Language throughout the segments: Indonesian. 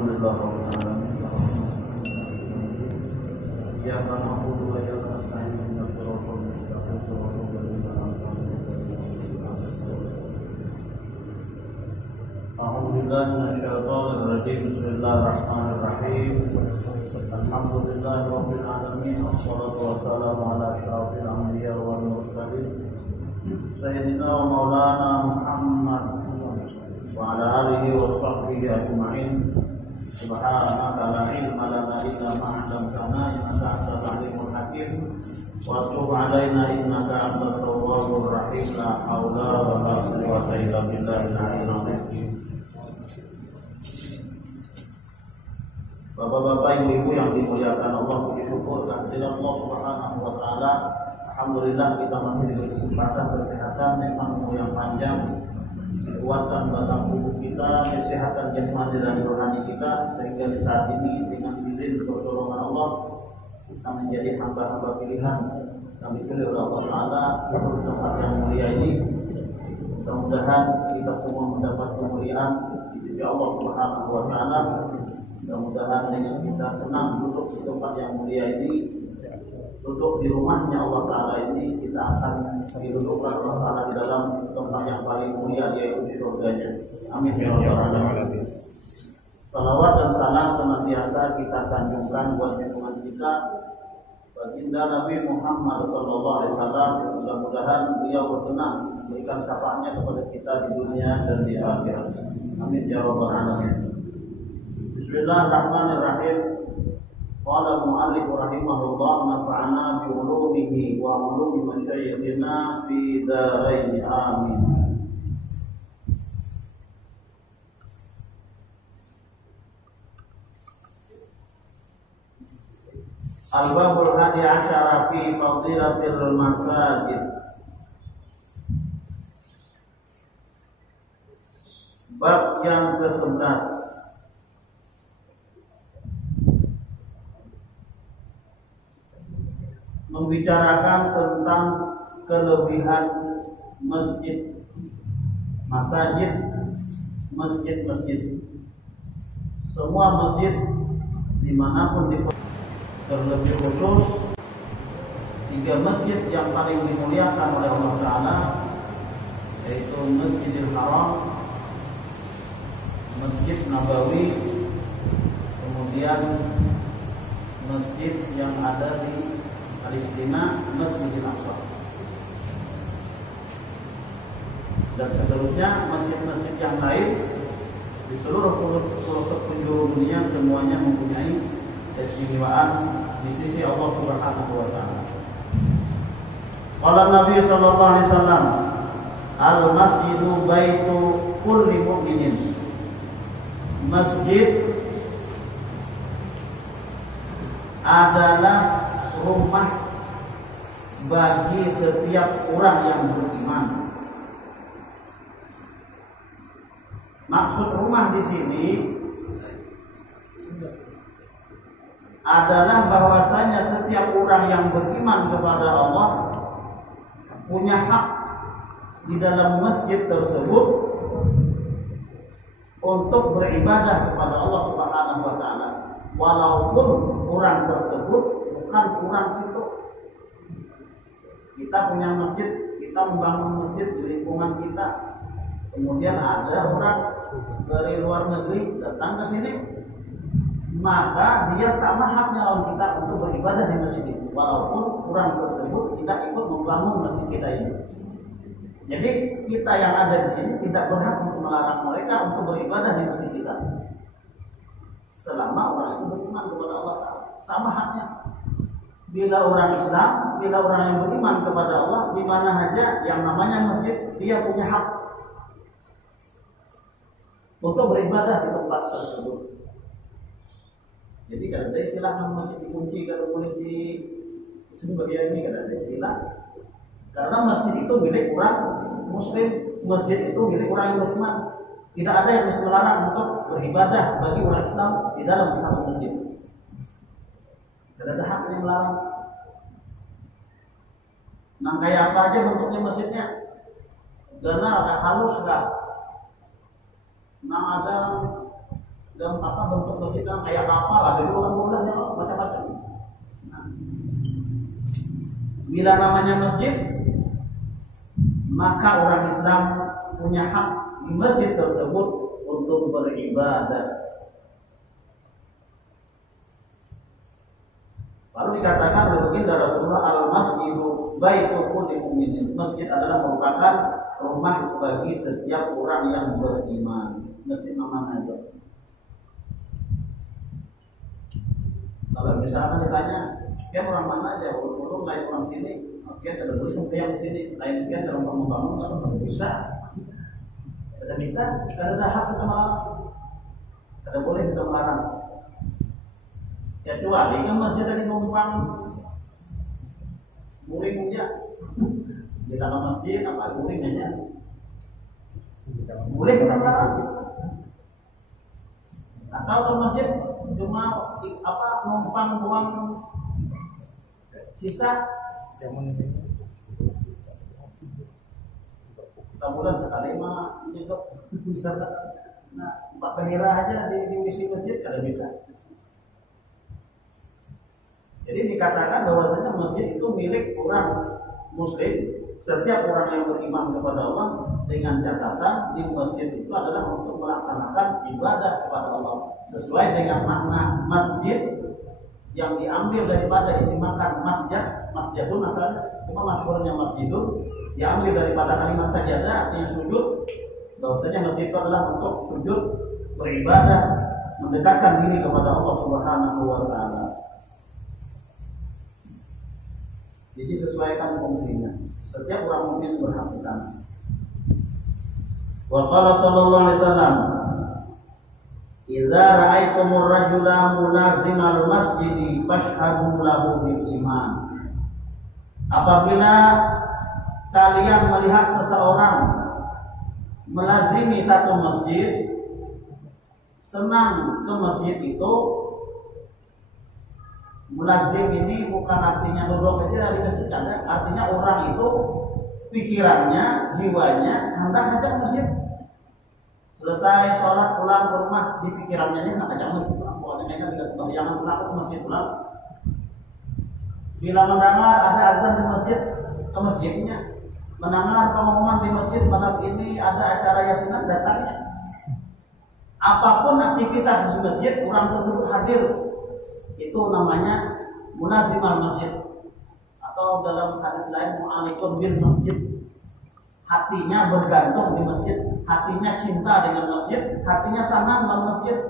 Alhamdulillah rabbil alamin. Iyyaka na'budu wa iyyaka nasta'in ihdinas siratal mustaqim siratal ladzina an'amta 'alaihim. A'udzu billahi minasyaitonir rajim. Bismillahirrahmanirrahim. Alhamdulillahi rabbil alamin. Wassalatu wassalamu ala asyrafil anbiya wal mursalin sayyidina wa maulana Muhammad wa ala alihi wa sahbihi ajma'in. Subhanaka la ilma lana illa ma 'allamtana innaka antal alimul hakim wa tub 'alaina innaka antat tawwabur rahim. La haula wa la quwwata illa billahil aliyyil azim. Bapak-bapak, ibu-ibu yang dimuliakan Allah, puji syukur kehadirat Allah Subhanahu wa taala. Alhamdulillah kita masih diberi kesempatan, kesehatan, nikmat umur yang panjang, dikuatkan batang tubuh kita, kesehatan jasmani dan rohani kita, sehingga di saat ini dengan izin pertolongan Allah kita menjadi hamba-hamba pilihan yang dipilih oleh Allah Taala untuk tempat yang mulia ini. Mudah-mudahan kita semua mendapat kemuliaan di sisi Allah Subhanahu wa taala. Mudah-mudahan dengan kita senang duduk di tempat yang mulia ini, duduk di rumahnya Allah Ta'ala ini, kita akan didudukkan Allah Ta'ala di dalam tempat yang paling mulia, yaitu di surganya. Amin ya rabbal alamin. Salawat dan salam senantiasa kita sanjungkan buat junjungan kita baginda Nabi Muhammad SAW. Mudah-mudahan beliau berkenan memberikan syafaatnya kepada kita di dunia dan di akhirat. Amin ya rabbal alamin. Bismillahirrahmanirrahim. Qala mu'allif rahimahullah, nafa'ana bi ulumihi wa ulumi masyayikhina fi darain, amin. Al-babul hadi asyara fi fadilatil masajid. Bab yang ke-11, membicarakan tentang kelebihan masjid, masajid, masjid-masjid. Semua masjid dimanapun terlebih khusus 3 masjid yang paling dimuliakan oleh Allah Ta'ala, yaitu Masjidil Haram, Masjid Nabawi, kemudian masjid yang ada di Palestina, Masjidil Aqsa, dan seterusnya masjid-masjid yang lain di seluruh pelosok penjuru dunia, semuanya mempunyai keistimewaan di sisi Allah Subhanahu wa taala. Qala Nabi sallallahu alaihi wasallam, al-masjidu baitu kulli mu'minin. Masjid adalah rumah bagi setiap orang yang beriman. Maksud rumah di sini adalah bahwasanya setiap orang yang beriman kepada Allah punya hak di dalam masjid tersebut untuk beribadah kepada Allah Subhanahu wa taala, walaupun orang tersebut bukan orang situ. Kita punya masjid, kita membangun masjid di lingkungan kita, kemudian ada orang dari luar negeri datang ke sini, maka dia sama haknya lawan kita untuk beribadah di masjid itu, walaupun orang tersebut tidak ikut membangun masjid kita ini. Jadi kita yang ada di sini tidak berhak untuk melarang mereka untuk beribadah di masjid kita, selama orang itu beriman kepada Allah Ta'ala. Sama haknya. Bila orang Islam, bila orang yang beriman kepada Allah, di mana saja yang namanya masjid, dia punya hak untuk beribadah di tempat tersebut. Jadi kalau ada istilah masjid dikunci, kalau boleh di sebagian ini kalau ada istilah, karena masjid itu milik orang Muslim, masjid itu milik orang yang beriman. Tidak ada yang bisa melarang untuk beribadah bagi orang Islam di dalam satu masjid. Tidak ada hak yang melarang. Nah, kayak apa aja bentuknya masjidnya? Karena ada halus enggak? Nah, ada dan apa bentuk masjid yang kayak kapal, ada juga bangunannya macam-macam. Nah, bila namanya masjid, maka orang Islam punya hak di masjid tersebut untuk beribadah. Lalu dikatakan oleh baginda Rasulullah, al-masjidu baitul kulli mu'minin. Masjid adalah merupakan rumah bagi setiap orang yang beriman. Masjid mana aja. Kalau misalkan ditanya, dia orang mana aja? Orang lain orang sini, dia tidak boleh sampai yang sini. Lain dia dalam membangun, kalau bisa, tidak bisa, tidak ada hak kita melarang, tidak boleh kita melarang. Kecuali kan masjid tadi numpang guring aja di dalam masjid apa guring aja boleh kita melarang. Atau kalau masjid cuma apa numpang buang sisa sebulan sekali mah ini kok bisa. Nah, Pak Pengira aja di misi masjid kada bisa. Jadi dikatakan bahwasanya masjid itu milik orang muslim, setiap orang yang beriman kepada Allah, dengan catatan di masjid itu adalah untuk melaksanakan ibadah kepada Allah sesuai dengan makna masjid yang diambil daripada isi makan masjidun asalnya, cuma masyhurnya masjidun diambil daripada kalimat sajadah artinya sujud, bahwasanya masjid itu adalah untuk sujud, beribadah, mendekatkan diri kepada Allah Subhanahu wa taala. Jadi sesuaikan fungsinya. Setiap orang mukmin berhak di sana. Wa qala sallallahu alaihi wasallam, "Idza ra'aitumur rajula mulazimal masjidi fashhadu lahu bil iman." Apabila kalian melihat seseorang melazimi satu masjid, senang ke masjid itu. Mulazim ini bukan artinya duduk aja di masjid, artinya orang itu pikirannya, jiwanya hendak ajak masjid. Selesai sholat pulang ke rumah, di pikirannya dia hendak ajak masjid pulang. Pokoknya mereka tidak sembahyang pulang ke masjid pulang. Bila mendengar ada azan di masjid, ke masjidnya. Mendengar pengumuman di masjid malam ini ada acara yasinan, datangnya. Apapun aktivitas di masjid, orang tersebut hadir. Itu namanya munazimah masjid, atau dalam hadis lain mu'alikun bil masjid. Hatinya bergantung di masjid, hatinya cinta dengan masjid, hatinya senang dalam masjid.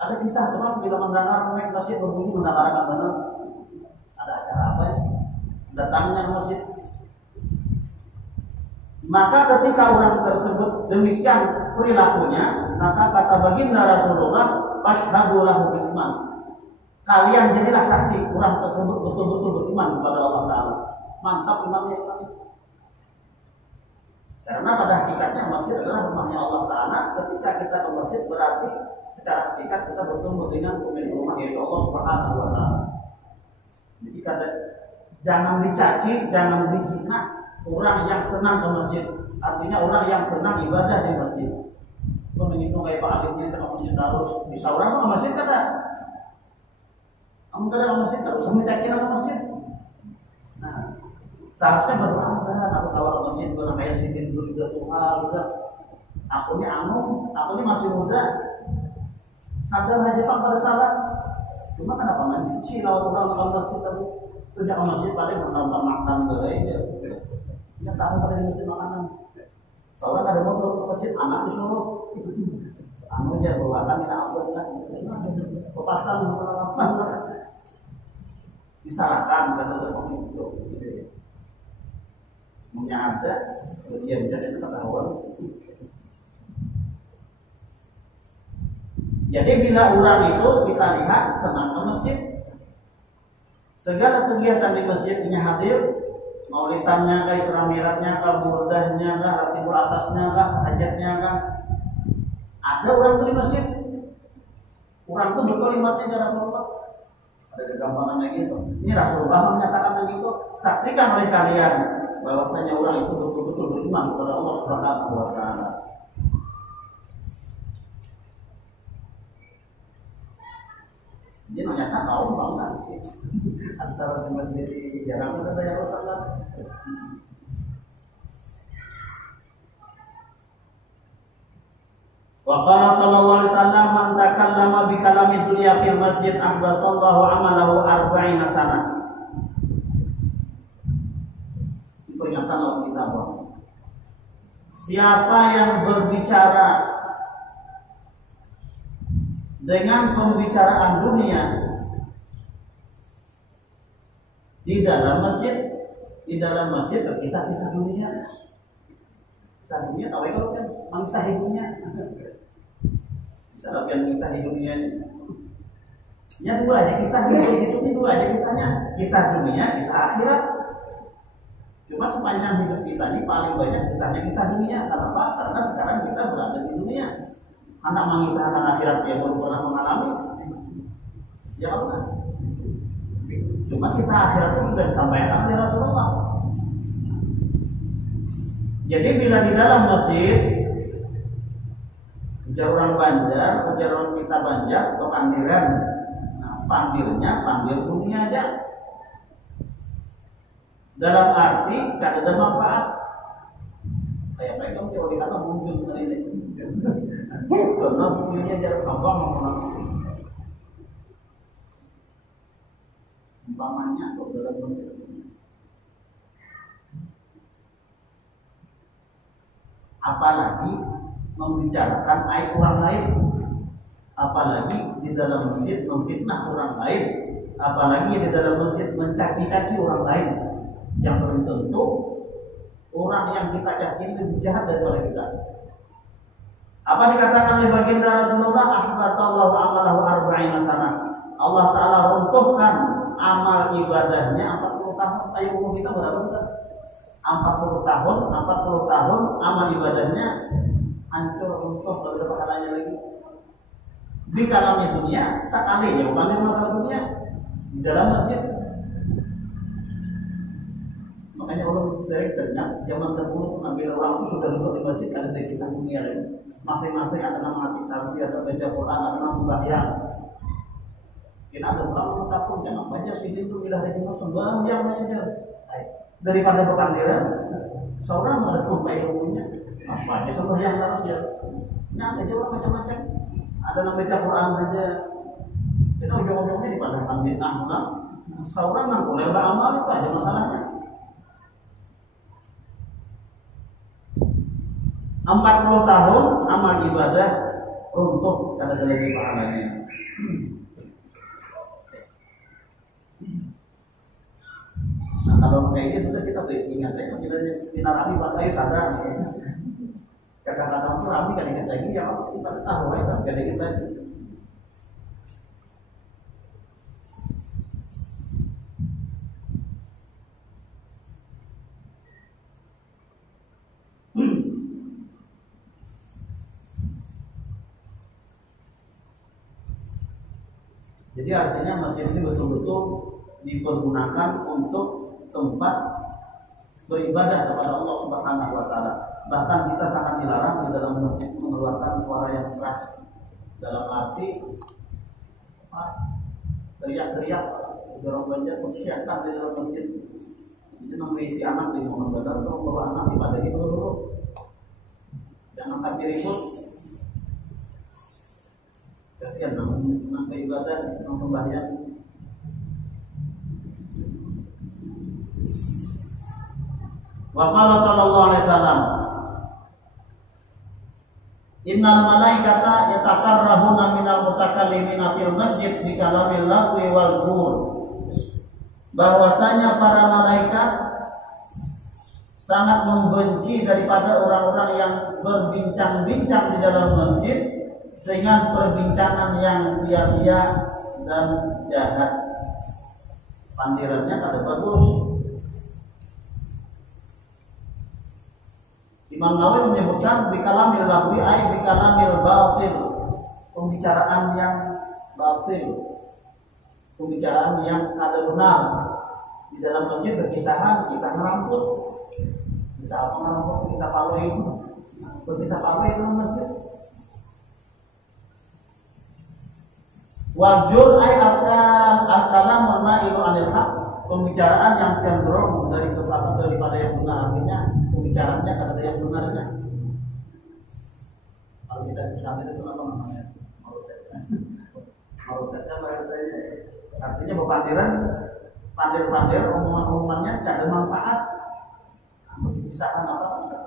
Ada kisah teman bila mendengar pemain masjid berbunyi mendengarkan benar ada acara apa ya, datangnya ke masjid. Maka ketika orang tersebut demikian perilakunya, maka kata baginda Rasulullah, fashhadu lahu bil iman. Kalian jadilah saksi orang tersebut betul-betul beriman kepada Allah Ta'ala. Mantap imannya. Karena pada hakikatnya masjid adalah rumahnya Allah Ta'ala. Ketika kita ke masjid berarti secara hakikat kita bertemu dengan pemilik rumah, yaitu Allah Subhanahu wa Ta'ala. Jadi kata jangan dicaci, jangan dihina orang yang senang ke masjid. Artinya orang yang senang ibadah di masjid. Menghitung kayak Pak Adiknya ke masjid harus bisa orang ke masjid kada. Kamu kada ke masjid harus semitakin ke masjid. Nah, seharusnya berdoa, aku tahu ke masjid karena kayak sidin dulu sudah tua juga. Aku ini masih muda. Sadar aja Pak pada salah. Cuma kenapa mencuci lawan orang ke masjid tadi? Tidak ke masjid paling menonton makan aja. Ya tahu pada di masjid makanan. Soalnya ada motor ke masjid, anak disuruh anu aja bawakan kita apa lah kepasang disalahkan karena ada itu punya ada dia itu ketahuan. Jadi bila orang itu kita lihat senang ke masjid, segala kegiatan di masjidnya hadir, maulidannya kah, Isra Mi'rajnya kah, burdahnya kah, ratibul atasnya kah, hajatnya kah, ada orang tuh di masjid. Orang tuh berkalimatnya cara berubah. Ada kegampangan kayak gitu. Ini Rasulullah menyatakan begitu. Saksikan oleh kalian bahwasanya orang itu betul-betul beriman kepada Allah Subhanahu wa Ta'ala. Dia ternyata tahu banget antara masjid di jarang ada yang salah. Wa qala sallallahu alaihi wasallam man takallama bi kalamid dunya fil masjid ahbatallahu amalahu 40 sanah. Peringatan Allah kita bahwa siapa yang berbicara dengan pembicaraan dunia di dalam masjid berkisah-kisah dunia. Kisah dunia tahu kalau kan mangsa hidupnya. Bisa bagian kisah dunia ini. Ya dua aja kisah hidup ini dua aja kisahnya. Kisah dunia, kisah akhirat. Cuma sepanjang hidup kita ini paling banyak kisahnya kisah dunia. Kenapa? Karena sekarang kita berada di dunia. Anak mengisahkan akhirat dia belum pernah mengalami. Ya Allah. Cuma kisah akhirat itu sudah disampaikan oleh Rasulullah. Jadi bila di dalam masjid, ujar orang Banjar, ujar orang kita Banjar atau pandiran, nah, pandir dunia aja. Dalam arti tidak ada manfaat. Kayak mereka kalau di sana muncul ini. Karena bunyinya jarak abang mau umpamanya kalau dalam masjid. Apalagi membicarakan aib orang lain, apalagi di dalam masjid memfitnah orang lain, apalagi di dalam masjid mencaci-caci orang lain, yang belum tentu orang yang kita caci lebih jahat daripada kita. Apa dikatakan oleh baginda Rasulullah? Ahbatallahu amalahu 40 sanah. Allah Ta'ala runtuhkan amal ibadahnya 40 tahun. Ayo umur kita berapa kita? 40 tahun amal ibadahnya hancur runtuh, tidak ada pahalanya lagi. Di kalamnya dunia sekali ya, bukan masalah dunia di dalam masjid. Makanya orang sering ternyata zaman dahulu ambil orang itu sudah duduk di masjid ada kisah dunia lain. Masing-masing ada nama hati tafsir atau baca Quran atau nama sembahyang. Kita ada orang takut jangan baca sidin itu bila hari Jumat sembahyang aja. Daripada berpandiran, seorang harus membayar ilmunya. Apa aja sembahyang terus dia. Nah, ada orang macam-macam. Ada yang baca Quran saja. Kita ujung-ujungnya dipadahkan bid'ah pula. Seorang ngaku lewat amal itu aja masalahnya. 40 tahun amal ibadah runtuh karena lagi pahalanya. Nah kalau kayak gitu kita ingat ya, kita rapi pakai sadar. Kadang-kadang tuh rapi kan ingat lagi ya kita tahu ya kan ingat lagi. Jadi artinya masjid ini betul-betul dipergunakan untuk tempat beribadah kepada Allah Subhanahu wa taala. Bahkan kita sangat dilarang di dalam masjid mengeluarkan suara yang keras. Dalam arti teriak-teriak, orang Banjar persiapan di dalam masjid. Jadi mengisi anak di Muhammad Badar untuk membawa anak ibadah itu dulu. Jangan tapi ribut. Kasihan nak ibadah, nak sembahyang. Wa qala sallallahu alaihi wasallam innal malaikata yatakarrahuna minal mutakallimina fil masjid bi kalamil lagwi wal zur. Bahwasanya para malaikat sangat membenci daripada orang-orang yang berbincang-bincang di dalam masjid dengan perbincangan yang sia-sia dan jahat. Pandirannya kada bagus. Imam Nawawi menyebutkan bikalamil lagwi ay bikalamil batil, pembicaraan yang batil, pembicaraan yang kada benar. Di dalam masjid berkisahan, kisah ngeramput, kisah apa ngeramput, kisah pawai itu, berkisah pawai dalam masjid. Wajur ay al-kalam mailu anil haq, pembicaraan yang cenderung dari kesatuan daripada yang benar, artinya pembicaraannya kada yang benarnya. Kalau kita bisa itu apa namanya? Marutatnya bahasanya. Artinya berpandiran, pandir-pandir omongan-omongannya tidak ada manfaat. Misalkan apa?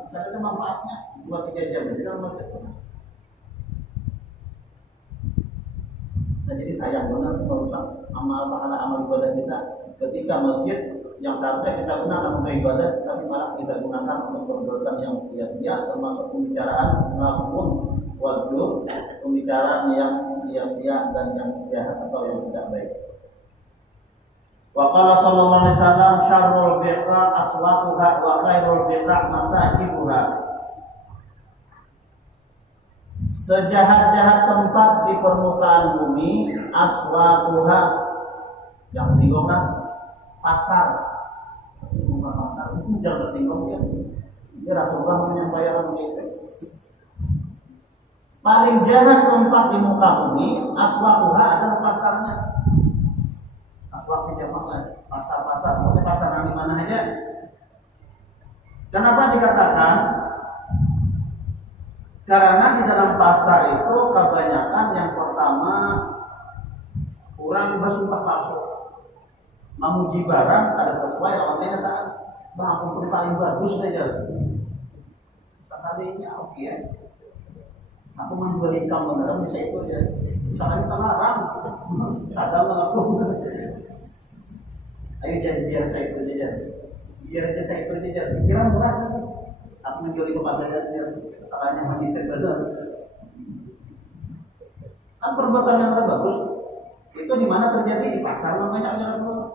Tidak ada manfaatnya. 2-3 jam jadi kalau masih. Nah, jadi sayang benar merusak amal pahala amal ibadah kita ketika masjid yang seharusnya kita gunakan untuk ibadah tapi malah kita gunakan untuk perbuatan yang sia-sia, termasuk pembicaraan maupun wajib pembicaraan yang sia-sia dan yang jahat atau yang tidak baik. Wa qala sallallahu alaihi wasallam syarrul biqa aswaquha wa khairul biqa masajiduha. Sejahat-jahat tempat di permukaan bumi aswaquha, yang singgung kan pasar. Bukan pasar, itu jangan tersinggung ya. Ini Rasulullah menyampaikan begitu. Paling jahat tempat di muka bumi aswaquha adalah pasarnya. Aswaq di jamak pasar-pasar, maksudnya pasar di mana aja. Kenapa dikatakan? Karena di dalam pasar itu kebanyakan yang pertama orang bersumpah palsu, memuji barang ada sesuai lawannya katakan, bang aku paling bagus saja. Sekalinya oke ya. Aku menjual ikan beneran bisa itu ya. Misalnya kita larang, sadar mengaku. Ayo jadi biar saya itu aja, biar aja saya itu aja. Pikiran murah kan? Aku menjual kepada dia, salahnya masih sebenar. Kan perbuatan yang bagus itu di mana terjadi di pasar namanya ajaran Allah.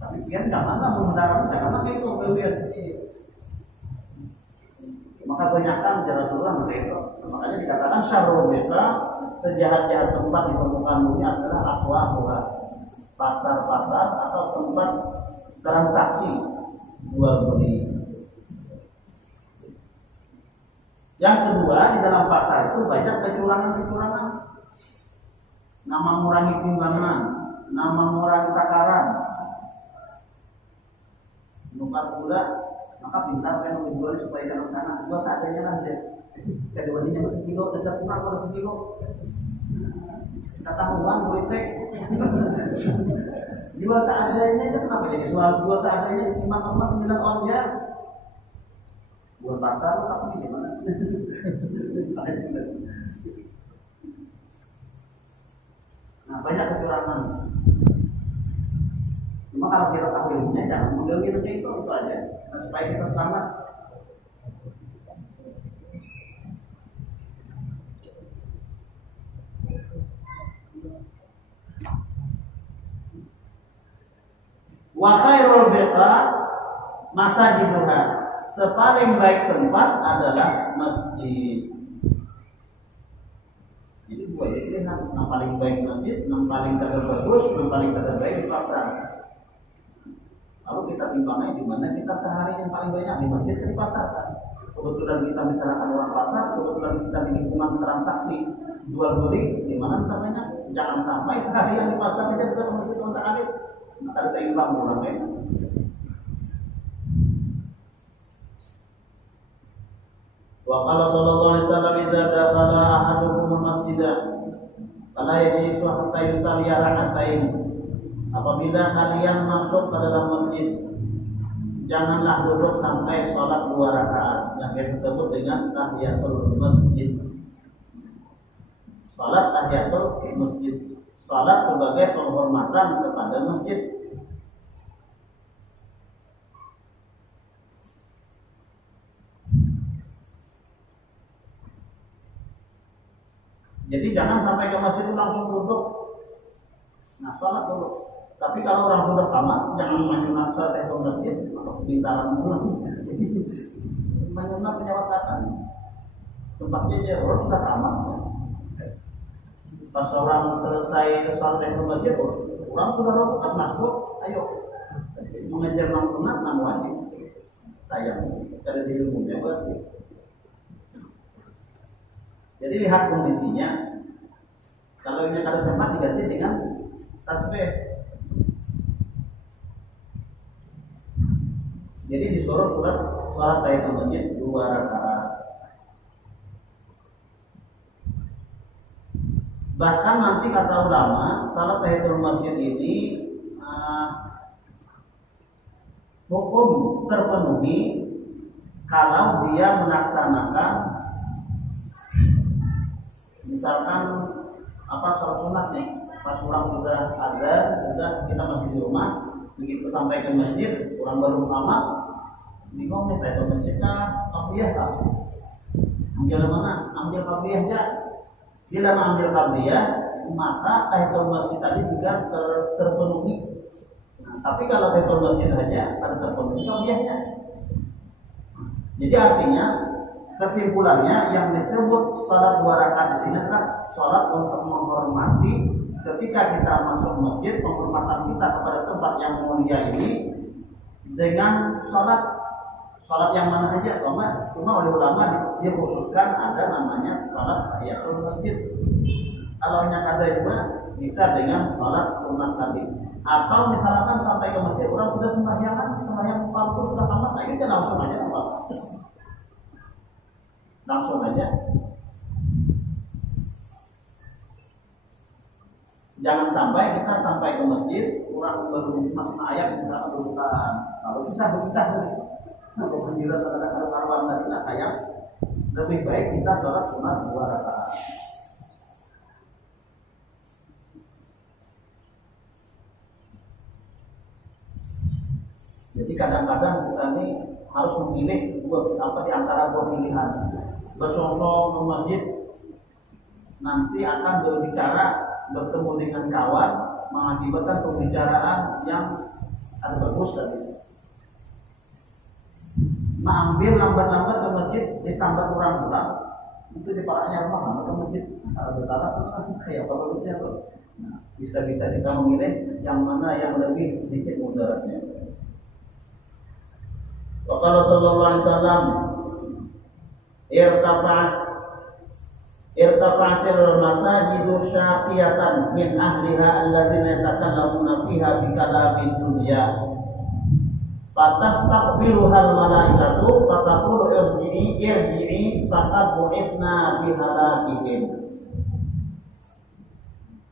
Tapi biar janganlah menghendakan, janganlah itu biar. Maka banyakkan jalan Tuhan mereka. Makanya dikatakan syarrul biqa, sejahat-jahat tempat di permukaan bumi adalah aswaquha, pasar-pasar atau tempat transaksi jual beli. Yang kedua, di dalam pasar itu banyak kecurangan-kecurangan. Nama mengurangi timbangan, nama mengurangi takaran. Nukar gula, maka pintar kan menjual supaya jangan kanan. Jual seadanya lah deh. Keduanya masih kilo, dasar kurang kalau sekilo. Kata uang politik. Jual seadanya itu kenapa jadi jual seadanya 5,9 onja. Buat pasar tapi gimana? Nah, banyak kecurangan. Cuma kalau kita tahu ilmunya jangan mengganggu itu aja. Nah, supaya kita selamat. Wa khairul biqa masajiduha, sepaling baik tempat adalah masjid. Jadi dua ini yang paling baik masjid, yang paling bagus, yang paling baik di pasar. Lalu kita timbangnya di mana kita sehari yang paling banyak di masjid atau di pasar kan? Kebetulan kita misalkan lewat pasar, kebetulan kita di lingkungan transaksi jual beli, di mana misalnya jangan sampai sehari yang di pasar aja kita ke masjid untuk kali. Maka seimbang orangnya. Wa qala sallallahu alaihi wasallam idza dakhala ahadukum al-masjidah fala yajlisu hatta yusalli rak'atain. Apabila kalian masuk ke dalam masjid, janganlah duduk sampai sholat 2 rakaat yang disebut dengan tahiyatul masjid. Sholat tahiyatul masjid, sholat sebagai penghormatan kepada masjid. Jadi jangan sampai ke masjid itu langsung duduk. Nah, sholat dulu. Tapi kalau orang sudah tamat, jangan menyunat sholat itu masjid atau kebintaran pulang. Menyunat penyewatakan. Tempatnya dia orang sudah tamat. Pas orang selesai sholat itu masjid, orang sudah rokok pas masuk, ayo mengejar sunat nan wajib. Sayang, dari ilmunya berarti. Jadi Jadi lihat kondisinya. Kalau ini kada sempat diganti dengan tasbih. Jadi disuruh sholat tahiyatul masjid 2 rakaat. Bahkan nanti kata ulama, salat tahiyatul masjid ini hukum terpenuhi kalau dia melaksanakan misalkan sholat sunat nih, pas orang sudah ada, sudah kita masih di rumah, begitu sampai ke masjid, orang baru amat, bingung nih tahiyatul masjid qabliyah tak? Ambil mana? Ambil qabliyah aja. Bila mengambil qabliyah, maka tahiyatul masjid tadi juga terpenuhi. Nah, tapi kalau tahiyatul masjid saja harus terpenuhi qabliyahnya. Jadi artinya kesimpulannya yang disebut salat 2 rakaat di sini adalah salat untuk menghormati ketika kita masuk masjid, penghormatan kita kepada tempat yang mulia ini dengan salat yang mana saja, cuma oleh ulama dikhususkan ada namanya salat tahiyatul masjid. Kalau yang ada juga bisa dengan salat sunat tadi. Atau misalkan sampai ke masjid orang sudah sembahyang fardu sudah tamat, nah ini langsung aja apa? Langsung aja. Jangan sampai kita sampai ke masjid orang baru masuk ayat misalkan bukan. Kalau bisa dulu. Kalau penjilat ada karuan tadi lah sayang, lebih baik kita sholat sunat 2 rakaat. Jadi kadang-kadang kita ini harus memilih di antara 2 pilihan. Bersosok ke masjid nanti akan berbicara, bertemu dengan kawan, mengakibatkan pembicaraan yang ada bagus tadi. Ambil lambat-lambat ke masjid, disambat orang pulang, itu diparahnya rumah lambat ke masjid, salah bertalak kayak apa bagusnya tuh. Nah, bisa-bisa kita memilih yang mana yang lebih sedikit mudaratnya. Wa qala sallallahu alaihi wasallam irtafa'atil masajidu syaqiyatan min ahliha alladzina yatakallamuna fiha bi kalamin dunya. Patas takbiruhal malaikatu fataqulu irji'i faqad bu'ithna bihalakihim.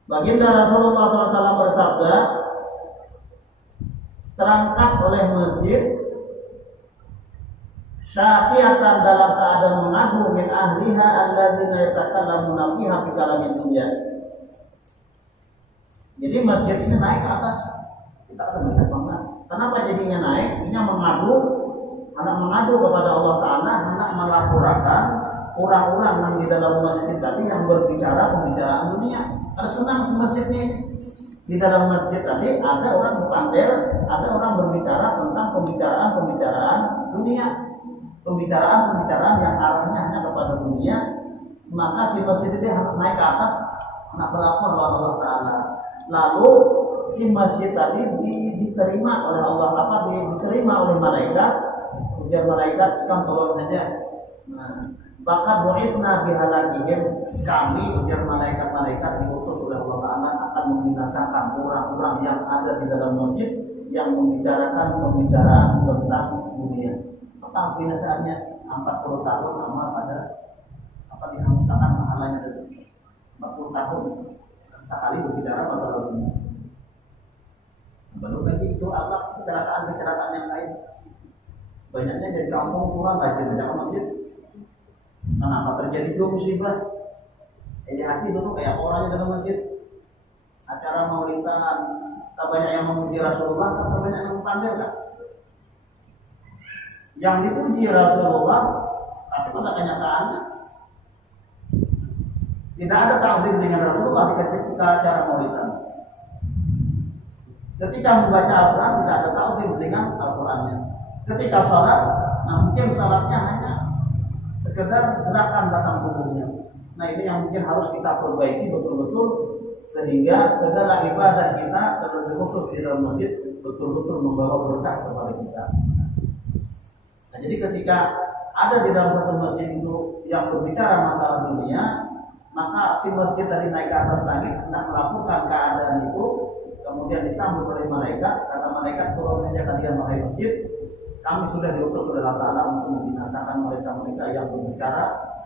Baginda Rasulullah SAW bersabda, terangkat oleh masjid syafiatan dalam keadaan mengadu min ahliha alladzina yatakallamuna fiha bi kalamin dunya. Jadi masjid ini naik ke atas. Kita akan melihat bangga. Kenapa jadinya naik? Ini mengadu kepada Allah Ta'ala, hendak melaporkan orang-orang yang di dalam masjid tadi yang berbicara pembicaraan dunia. Ada senang di masjid ini. Di dalam masjid tadi ada orang berpandel, ada orang berbicara tentang pembicaraan dunia. Pembicaraan yang arahnya hanya kepada dunia. Maka si masjid itu naik ke atas, hendak melapor kepada Allah Ta'ala. Lalu si masjid tadi diterima oleh Allah, diterima oleh malaikat. Ujar malaikat, kamu tolong saja. Nah, bahkan bu'ithna bihalakihim, kami ujar malaikat diutus oleh Allah Ta'ala akan membinasakan orang-orang yang ada di dalam masjid yang membicarakan pembicaraan tentang dunia. Maka binasaannya 40 tahun amal pada dihanguskan pahalanya dari 40 tahun sekali berbicara masalah dunia. Belum lagi itu apa kecelakaan yang lain. Banyaknya dari kampung kurang rajin menjaga masjid. Kenapa terjadi dua musibah? Hati dulu kayak orangnya dalam masjid. Acara maulidan, tak banyak yang memuji Rasulullah, tak banyak yang memandang kan? Yang dipuji Rasulullah, tapi pada kenyataannya tidak ada takzim dengan Rasulullah ketika acara maulidan. Ketika membaca Al-Quran tidak ada ta'zim dengan Al-Qurannya. Ketika sholat, mungkin sholatnya hanya sekedar gerakan batang tubuhnya. Nah ini yang mungkin harus kita perbaiki betul-betul sehingga segala ibadah kita terlebih khusus di dalam masjid betul-betul membawa berkah kepada kita. Nah jadi ketika ada di dalam satu masjid itu yang berbicara masalah dunia, Maka si masjid tadi naik ke atas langit hendak melakukan keadaan itu, kemudian disambut oleh malaikat. Kata malaikat, turun saja kalian wahai masjid, kami sudah diutus oleh Allah Ta'ala untuk membinasakan mereka-mereka yang berbicara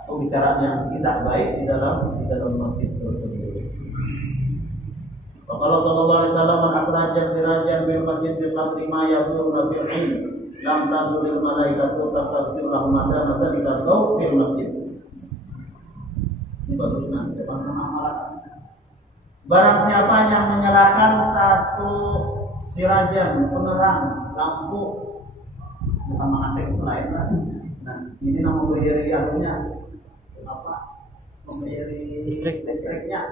pembicaraan yang tidak baik di dalam masjid tersebut. Kalau sallallahu alaihi wasallam asrajan sirajan bil masjid bil lima yaduruna fil ilm lam tazulil malaikatu tastaghfir lahum mata dikatau fil masjid. Ini bagus nah, barang siapa yang menyalakan satu sirajan penerang lampu, bukan mengantek itu lain lah. Nah, ini nama membayari anunya apa? Membayari listriknya.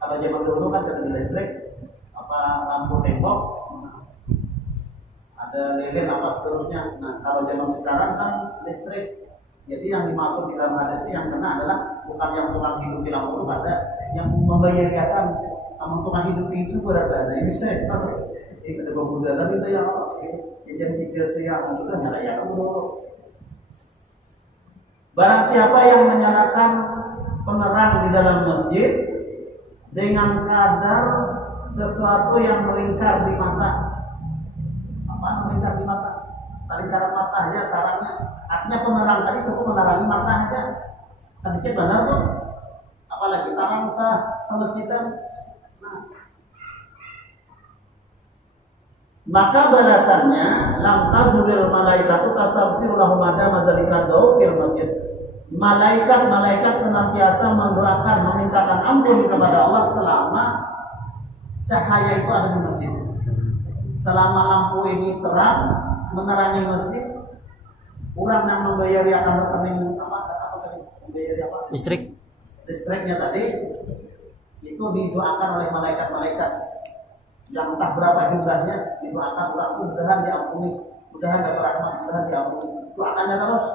Kalau zaman dulu kan ada listrik, apa lampu tembok, ada lilin apa seterusnya. Nah, kalau zaman sekarang kan listrik. Jadi yang dimaksud di dalam hadis ini yang kena adalah bukan yang tukang hidup di lampu itu ada, yang membayariakan tukang hidup itu berada. Ini saya tahu. Ini ada pemuda tadi itu yang jam 3 siang sudah nyalakan dulu. Barang siapa yang menyalakan penerang di dalam masjid dengan kadar sesuatu yang melingkar di mata. Apa melingkar di mata? Lingkaran mata aja tarangnya. Artinya penerang tadi cukup menerangi mata aja. Sedikit benar tuh. Apalagi tarang semestinya. Nah. Maka balasannya lam tazulil malaikatu tastaghfiru lahum madama dzalika fil masjid. Malaikat senantiasa mendoakan, memintakan ampun kepada Allah selama cahaya itu ada di masjid. Selama lampu ini terang menerangi masjid, orang yang membayari akan rekening apa tadi? Membayari apa? Listriknya tadi itu didoakan oleh malaikat-malaikat yang entah berapa jumlahnya, didoakan orang mudahan diampuni, mudahan dapat rahmat, mudahan diampuni. Doakannya terus.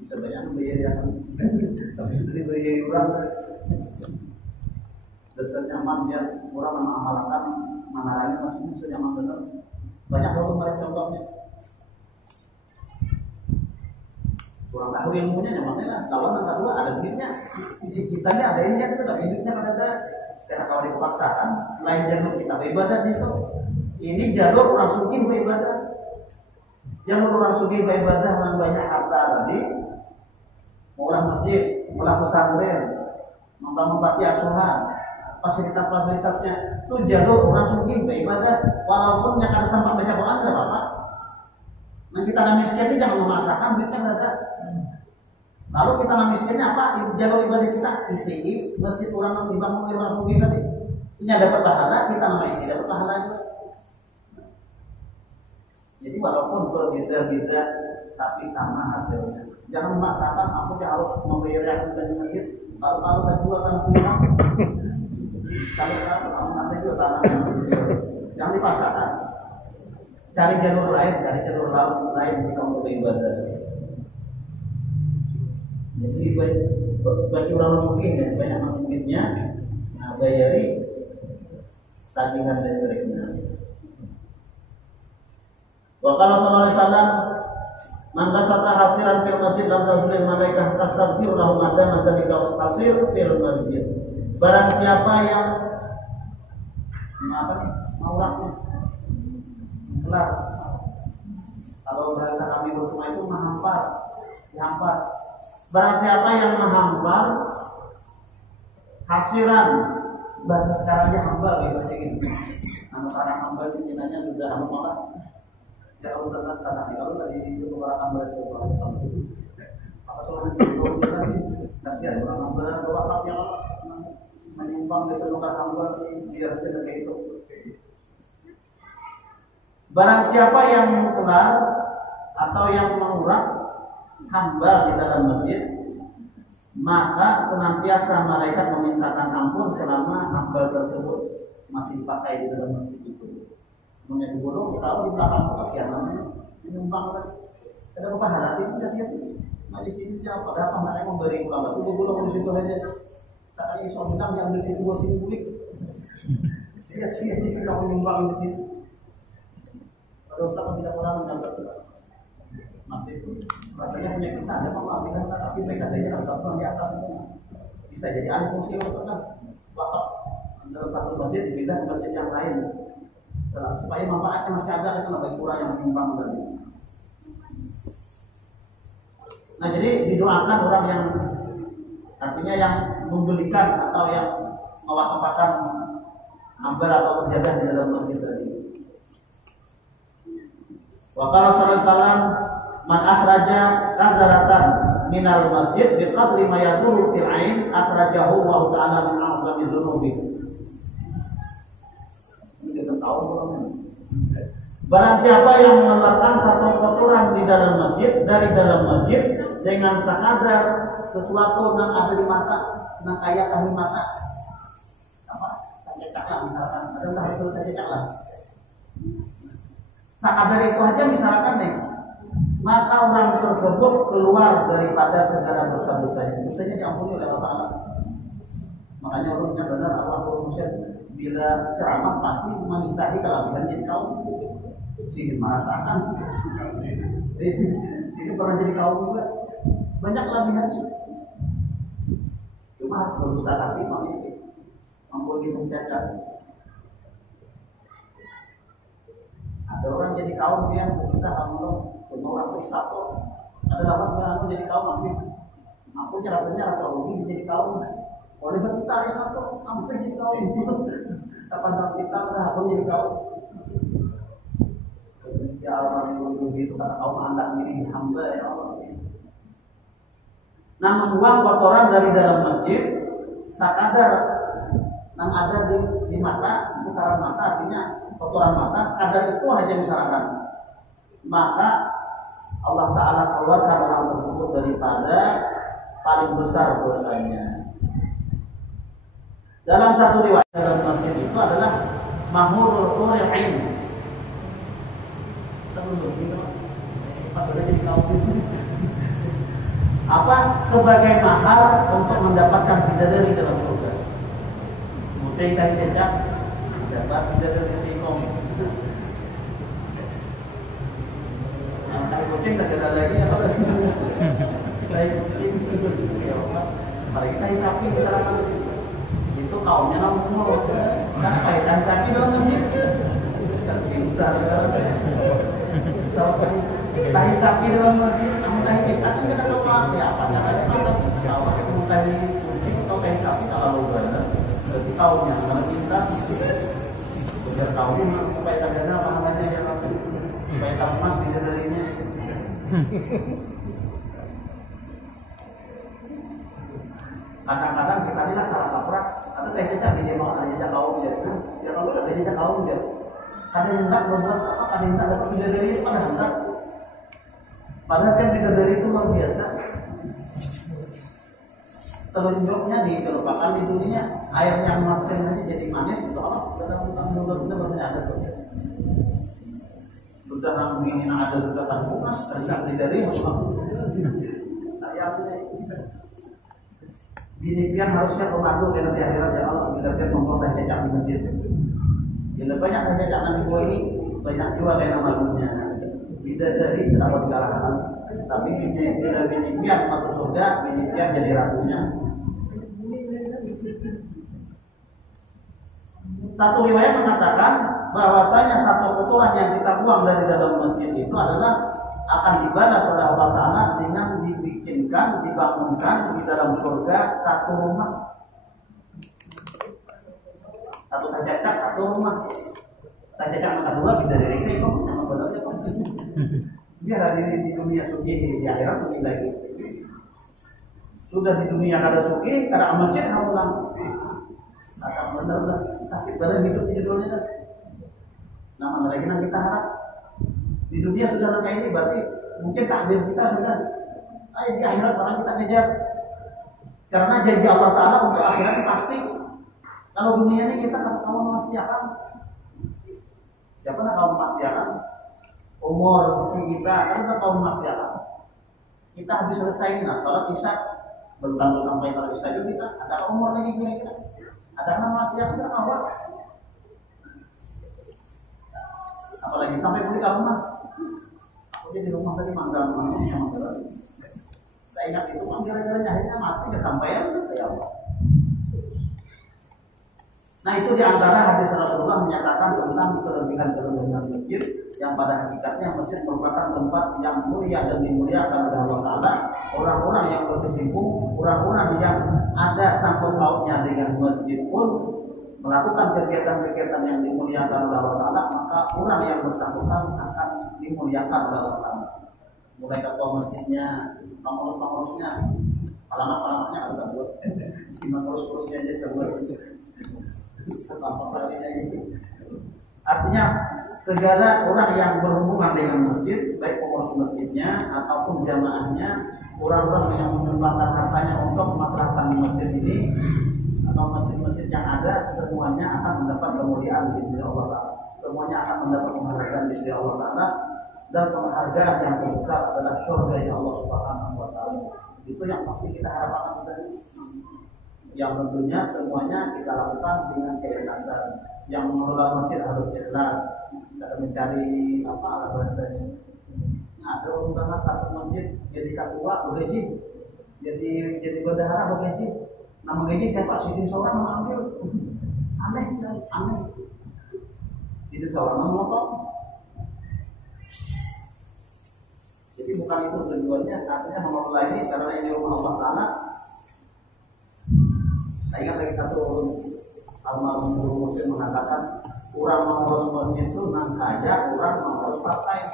Bisa banyak membayari akan, tapi sudah dibayari orang. Dasar nyaman dia orang mengamalkan menerangi masjid bisa nyaman benar. Banyak orang mereka contohnya. Kurang tahu ilmunya nyamannya lah. Kalau yang kedua ada duitnya, kita ini ada ini ya, tapi duitnya kan ada. Karena kalau dipaksakan, lain jalur kita beribadah itu. Ini jalur orang sugih beribadah. Jalur orang sugih beribadah dengan banyak harta tadi, orang masjid, orang pesantren, membangun panti asuhan, fasilitas-fasilitasnya itu jalur orang sugih beribadah. Walaupun yang ada sampah banyak orang tidak apa-apa. Nah kita yang miskin ini jangan memaksakan, duitnya ada. Lalu kita yang miskinnya apa? Jalur ibadah kita isi masjid orang dibangun oleh orang sugih tadi. Ini dapat pahala, kita nama isi dapat pahala juga. Jadi walaupun berbeda-beda tapi sama hasilnya. Jangan memaksakan aku harus membayar dari masjid. Kalau kedua kan pulang. Kalau nanti juga tanah. Jangan dipaksakan. Cari jalur lain kita untuk beribadah. Jadi bagi orang sugih dan banyak masjidnya, nah bayari tagihan listriknya. Wa qala sallallahu alaihi wasallam man kasata hasiran fil masjid lam tazul malaikah tastaghfiru lahu madama dzalika hasir fil masjid. Barang siapa yang mauraknya kelar. Kalau bahasa kami bertemu itu menghampar, dihampar. Barang siapa yang menghampar hasiran, bahasa sekarangnya hambal gitu aja gitu. Anak-anak hambal itu jinanya sudah anu banget. Ya Allah sana kalau tadi itu orang hambal itu apa soalnya itu tadi kasihan orang hambal wakaf yang menyumbang desa lokal hambal biar tidak kayak itu. Barang siapa yang kelar atau yang mengurak hamba di dalam masjid, maka senantiasa malaikat memintakan ampun selama hamba tersebut masih dipakai di dalam masjid itu. Punya guru kalau di belakang kasihan namanya menyumbang tadi. Ada pahala sih kasihan. Nah di sini jauh padahal mereka memberi ulama itu guru di situ aja. Tak ada iso bilang yang di situ buat sini bulik. Sia-sia di sini menyumbang di situ. Kalau sama tidak orang mendapat masih itu rasanya punya kita ada pematikan tapi PKD-nya atau di atas itu bisa jadi alih fungsi untuk wakaf dalam satu masjid dipindah ke masjid yang lain supaya manfaatnya masih ada kita lebih kurang yang menyumbang tadi. Nah jadi didoakan orang yang artinya yang membelikan atau yang mewakafkan ambar atau sejadah di dalam masjid tadi. Wa qala sallallahu alaihi wasallam man akhraja qadaratan minal masjid biqadri ma yadurru fil ain akhrajahu Allah taala min a'zami dzunubi. Barang siapa yang mengeluarkan satu kotoran di dalam masjid dari dalam masjid dengan sekadar sesuatu yang ada di mata, yang kayak ahli mata, apa? Cacak lah misalkan, ada itu cacak lah. Sekadar itu aja misalkan nih, maka orang tersebut keluar daripada segala dosa-dosanya. Dosanya diampuni oleh Allah Taala. Makanya urutnya benar Allah Muhammad bila ceramah pasti menisahi kelebihan jadi kaum. Sini merasakan. Sini pernah jadi kaum juga. Banyak kelebihannya. Cuma harus berusaha hati mampu dimenjaga. Ada orang jadi kaum yang berusaha untuk orang bersatu. Ada orang yang jadi kaum mampu rasanya rasa rugi jadi kaum. Oleh kita harus satu, hampir jadi kaum. Kapan kita berhapun jadi kaum? Ya Allah itu kata kaum anda diri hamba ya Allah. Nah membuang kotoran dari dalam masjid sekadar yang ada di mata, putaran mata artinya kotoran mata sekadar itu aja misalkan. Maka Allah Ta'ala keluarkan orang tersebut daripada paling besar dosanya. Dalam satu riwayat dalam masjid itu adalah mahmurul huril ain. Apa sebagai mahar untuk mendapatkan bidadari dalam surga. Kemudian kan jejak dapat bidadari singkong. Yang kucing tak ada lagi apa lagi? Kayak kucing hari kita sapi kita lakukan itu kaumnya nomor karena kayak sapi dalam masjid terpintar tahi sapi dalam masjid kamu tahi kecap kan kita tahu ya apa caranya pantas tahu kamu tahi kucing atau tahi sapi kalau benar berarti kaumnya karena pintar biar kaumnya supaya terjaga pahalanya ya supaya tak emas bidadarinya. Kadang-kadang kita ini salah kaprah ada jejak di demo ada jejak kaum ya kalau ada jejak kaum ya ada yang tak membuat apa ada yang tak dapat bidadari itu pada hendak padahal kan bidadari itu luar biasa telunjuknya dilupakan di dunia airnya emasnya nanti jadi manis gitu Allah benar-benar ada tuh sudah orang ingin ada juga kan bukas terlihat bidadari saya bini pian harusnya pemadu di nanti akhirat ya Allah bila pian membuat jejak di masjid. Bila banyak jejak nanti gua ini banyak juga kayak malunya. Bidadari terlalu dikalahkan. Tapi bila bini pian masuk surga, bini pian jadi ratunya. Satu riwayat mengatakan bahwasanya satu kotoran yang kita buang dari dalam masjid itu adalah akan dibalas oleh Allah Ta'ala dengan dibangunkan di dalam surga satu rumah. Satu tajacak, satu rumah. Tajacak maka dua bisa dari itu sama benar ya. Biar di dunia suci di akhirat suci lagi. Sudah di dunia kada suci, kada masjid ulang. Akan benar-benar sakit badan hidup di judulnya. Nah, lagi yang kita harap di dunia sudah kayak ini berarti mungkin takdir kita sudah di akhirat orang kita ngejar karena janji Allah Ta'ala untuk akhirat pasti. Kalau dunia ini kita kaum memastiakan siapa nak kaum memastiakan umur rezeki kita kan kita kaum memastiakan kita habis selesai sholat isya belum tentu sampai sholat isya juga kita ada umur lagi kira-kira ada yang memastiakan kita awal apalagi sampai beli ke rumah Jadi di rumah tadi mangga manggungnya mangga. Saya ingat itu gara-gara akhirnya mati kesampaian ya Allah. Nah itu diantara hadis Rasulullah menyatakan tentang kelebihan masjid yang pada hakikatnya masjid merupakan tempat yang mulia dan dimuliakan oleh Allah Taala. Orang-orang yang berkecimpung, orang-orang yang ada sangkut pautnya dengan masjid pun melakukan kegiatan-kegiatan yang dimuliakan oleh Allah Taala, maka orang yang bersangkutan akan dimuliakan oleh Allah Taala. Mulai ketua masjidnya, pengurus-pengurusnya, alamat-alamatnya ada buat, pengurus-pengurusnya aja terbuat. Artinya segala orang yang berhubungan dengan masjid, baik pengurus masjidnya ataupun jamaahnya, orang-orang yang menyumbangkan hartanya untuk kemaslahatan di masjid ini atau masjid-masjid yang ada, semuanya akan mendapat kemuliaan di sisi Allah Taala. Semuanya akan mendapat penghargaan di sisi Allah Taala, dan penghargaan yang terbesar adalah surga yang Allah Subhanahu wa Taala. Itu yang pasti kita harapkan tadi. Yang tentunya semuanya kita lakukan dengan keikhlasan. Yang mengelola masjid harus ikhlas. Kita mencari apa bahasanya. Nah, ada umpama satu masjid jadi ketua begaji, jadi bendahara begaji. Nama gaji siapa? Sidin seorang mengambil. Aneh. Sidin seorang memotong. Jadi bukan itu tujuannya. Artinya mengelola ini karena ini rumah Allah Taala. Saya ingat lagi satu almarhum guru muslim mengatakan, orang mengurus masjid itu nangkaya orang mengurus partai.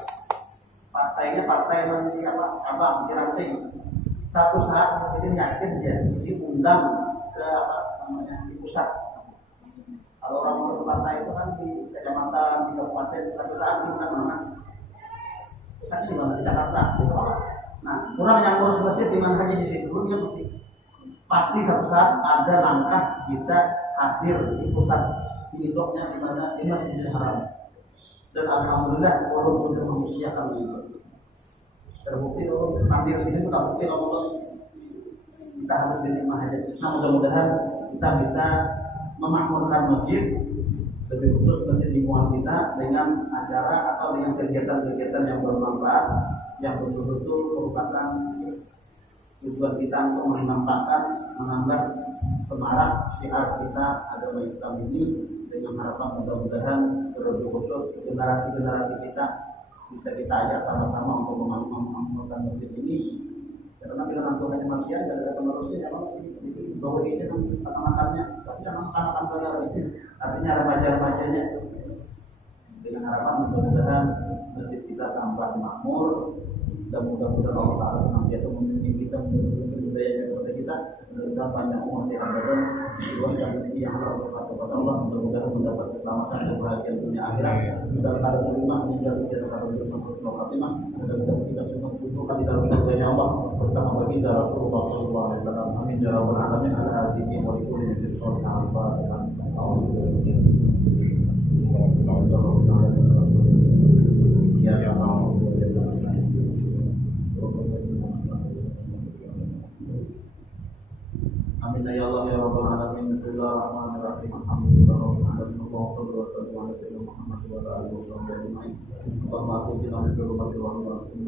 Partainya partai cabang diranting. Satu saat presiden yakin dia diundang ke di pusat. Kalau orang mengurus partai itu kan di kecamatan, di kabupaten, satu saat diundang mana? Pusatnya di mana? Di Jakarta. Nah, orang yang ngurus masjid di mana aja di situ dulu dia mesti. Pasti satu saat ada langkah bisa hadir di pusat di indoknya di mana di Masjidil Haram. Dan alhamdulillah walaupun sudah mengiyakan itu terbukti kalau hadir sini itu terbukti kalau kita harus diterima aja. Nah mudah-mudahan kita bisa memakmurkan masjid, lebih khusus masjid lingkungan kita dengan acara atau dengan kegiatan-kegiatan yang bermanfaat yang betul-betul merupakan tujuan kita untuk menambah semarak syiar kita agama Islam ini, dengan harapan mudah-mudahan terlebih khusus generasi-generasi kita bisa kita ajak sama-sama untuk memakmurkan masjid ini. Karena bila nanti hanya masjid dan ada penerusnya, ya bahwa ini anak-anaknya, tapi anak-anak negara itu artinya remaja-remajanya. Dengan harapan mudah-mudahan masjid kita tambah makmur. Dan mudah-mudahan Allah Ta'ala senantiasa membimbing kita menurut budaya kepada kita, dan banyak umur sehat badan, luaskan rezeki yang halal kepada Allah, mudah-mudahan mendapat keselamatan kebahagiaan dunia akhirat. Kita pada terima meninggal dunia kepada Rasulullah Fatimah, mudah-mudahan kita semua kumpulkan di dalam surganya Allah bersama baginda Rasulullah Sallallahu Alaihi Wasallam. Amin ya rabbal alamin. Ala hadihi wa kulli min sholih al-fatihah. Ya Allah. Amin ya Allah ya rabbal alamin. Bismillahirrahmanirrahim. Alhamdulillah rabbil alamin. Allahumma shalli ala sayyidina Muhammad wa ala alihi wa sahbihi ajma'in. Allahumma salli ala sayyidina Muhammad wa ala alihi wa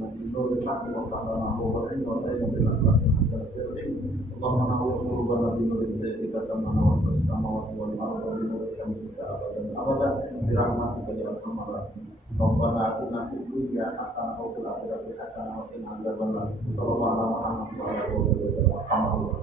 sahbihi ajma'in. Allahumma nawwir qulubana bi nuril hidayah kama nawwarta as-samawati wal arda bi nuril syamsi abadan bi rahmatika ya arhamar rahimin. Rabbana atina fid dunya hasanah wa fil akhirati hasanah wa qina adzabannar. Sallallahu alaihi wa sallam.